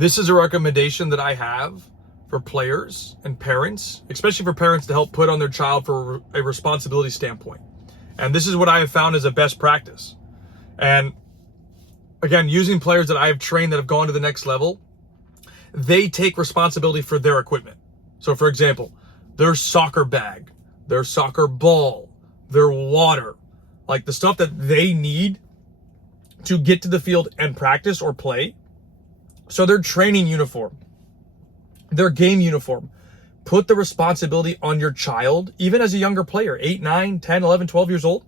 This is a recommendation that I have for players and parents, especially for parents to help put on their child for a responsibility standpoint. And this is what I have found as a best practice. And again, using players that I have trained that have gone to the next level, they take responsibility for their equipment. So for example, their soccer bag, their soccer ball, their water, like the stuff that they need to get to the field and practice or play. So their training uniform, their game uniform, put the responsibility on your child, even as a younger player, 8, 9, 10, 11, 12 years old.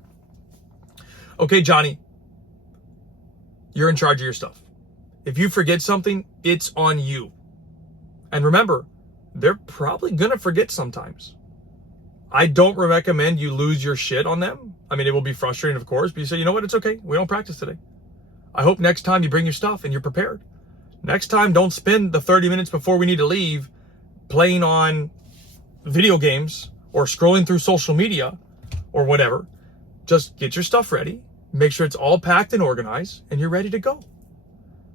Okay, Johnny, you're in charge of your stuff. If you forget something, it's on you. And remember, they're probably going to forget sometimes. I don't recommend you lose your shit on them. I mean, it will be frustrating, of course, but you say, you know what? It's okay. We don't practice today. I hope next time you bring your stuff and you're prepared. Next time, don't spend the 30 minutes before we need to leave playing on video games or scrolling through social media or whatever. Just get your stuff ready. Make sure it's all packed and organized and you're ready to go.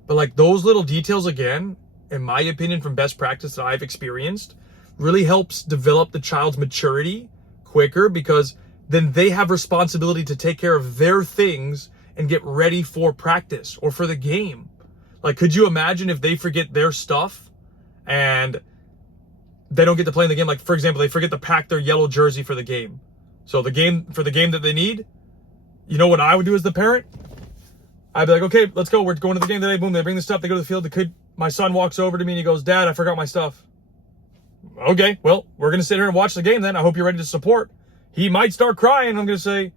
But like those little details, again, in my opinion, from best practice that I've experienced, really helps develop the child's maturity quicker, because then they have responsibility to take care of their things and get ready for practice or for the game. Like, could you imagine if they forget their stuff and they don't get to play in the game? Like, for example, they forget to pack their yellow jersey for the game. So the game that they need, you know what I would do as the parent? I'd be like, okay, let's go. We're going to the game today. Boom, they bring the stuff. They go to the field. My son walks over to me and he goes, Dad, I forgot my stuff. Okay, well, we're going to sit here and watch the game then. I hope you're ready to support. He might start crying. I'm going to say,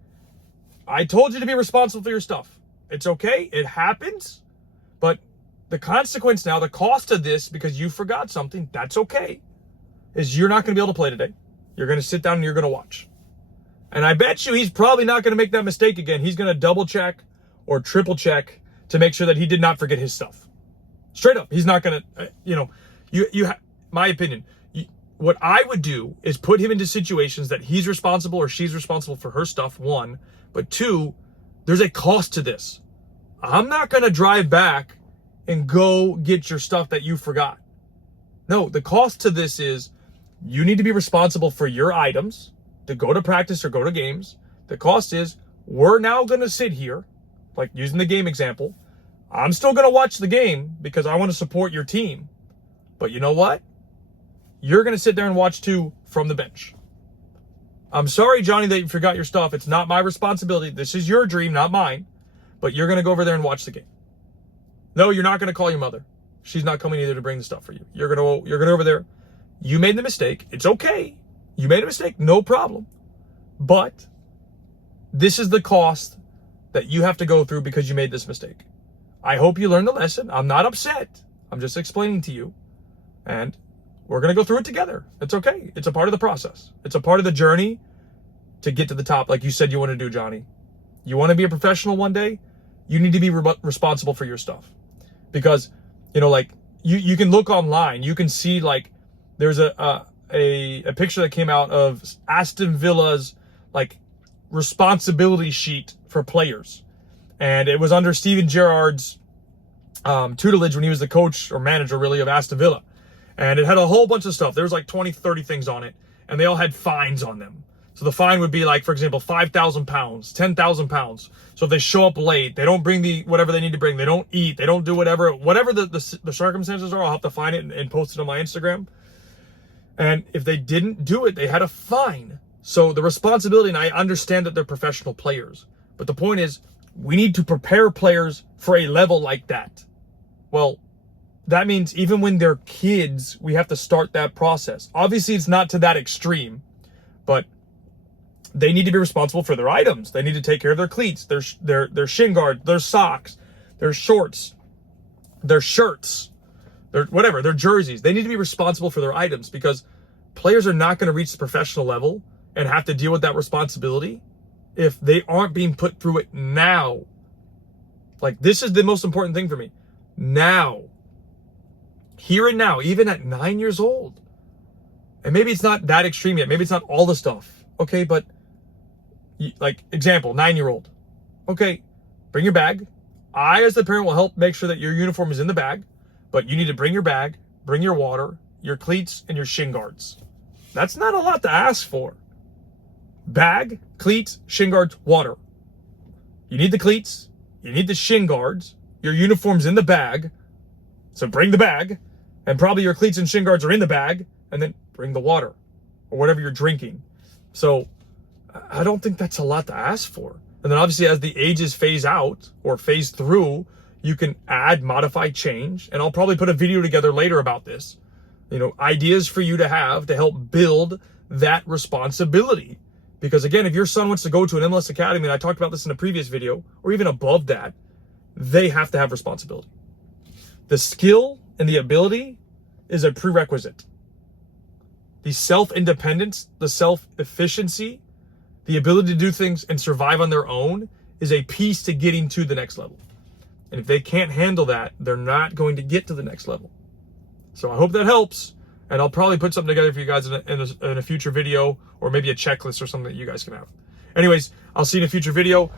I told you to be responsible for your stuff. It's okay. It happens. But the consequence now, the cost of this, because you forgot something, that's okay, is you're not going to be able to play today. You're going to sit down and you're going to watch. And I bet you he's probably not going to make that mistake again. He's going to double check or triple check to make sure that he did not forget his stuff. Straight up. He's not going to, my opinion, what I would do is put him into situations that he's responsible or she's responsible for her stuff, one. But two, there's a cost to this. I'm not going to drive back and go get your stuff that you forgot. No, the cost to this is you need to be responsible for your items to go to practice or go to games. The cost is we're now going to sit here, like using the game example. I'm still going to watch the game because I want to support your team. But you know what? You're going to sit there and watch too from the bench. I'm sorry, Johnny, that you forgot your stuff. It's not my responsibility. This is your dream, not mine. But you're going to go over there and watch the game. No, you're not going to call your mother. She's not coming either to bring the stuff for you. You're going to over there. You made the mistake. It's okay. You made a mistake. No problem. But this is the cost that you have to go through because you made this mistake. I hope you learned the lesson. I'm not upset. I'm just explaining to you. And we're going to go through it together. It's okay. It's a part of the process. It's a part of the journey to get to the top, like you said you want to do, Johnny. You want to be a professional one day? You need to be responsible for your stuff. Because, like, you can look online. You can see, like, there's a picture that came out of Aston Villa's, like, responsibility sheet for players. And it was under Steven Gerrard's tutelage when he was the coach or manager, really, of Aston Villa. And it had a whole bunch of stuff. There was like 20, 30 things on it. And they all had fines on them. So the fine would be like, for example, 5,000 pounds, 10,000 pounds. So if they show up late, they don't bring whatever they need to bring, they don't eat, they don't do whatever the circumstances are, I'll have to find it and post it on my Instagram. And if they didn't do it, they had a fine. So the responsibility, and I understand that they're professional players, but the point is, we need to prepare players for a level like that. Well, that means even when they're kids, we have to start that process. Obviously, it's not to that extreme, but they need to be responsible for their items. They need to take care of their cleats, their shin guard, their socks, their shorts, their shirts, their jerseys. They need to be responsible for their items, because players are not going to reach the professional level and have to deal with that responsibility if they aren't being put through it now. Like, this is the most important thing for me. Now. Here and now, even at 9 years old. And maybe it's not that extreme yet. Maybe it's not all the stuff. Okay, but like, example, 9-year-old. Okay, bring your bag. I, as the parent, will help make sure that your uniform is in the bag. but you need to bring your bag, bring your water, your cleats, and your shin guards. That's not a lot to ask for. Bag, cleats, shin guards, water. You need the cleats, you need the shin guards, your uniform's in the bag, so bring the bag, and probably your cleats and shin guards are in the bag, and then bring the water, or whatever you're drinking. So I don't think that's a lot to ask for. And then obviously as the ages phase out, or phase through, you can add, modify, change, and I'll probably put a video together later about this. You know, ideas for you to have to help build that responsibility. Because again, if your son wants to go to an MLS Academy, and I talked about this in a previous video, or even above that, they have to have responsibility. The skill and the ability is a prerequisite. The self-independence, the self-efficiency, the ability to do things and survive on their own is a piece to getting to the next level. And if they can't handle that, they're not going to get to the next level. So I hope that helps. And I'll probably put something together for you guys in a future video, or maybe a checklist or something that you guys can have. Anyways, I'll see you in a future video.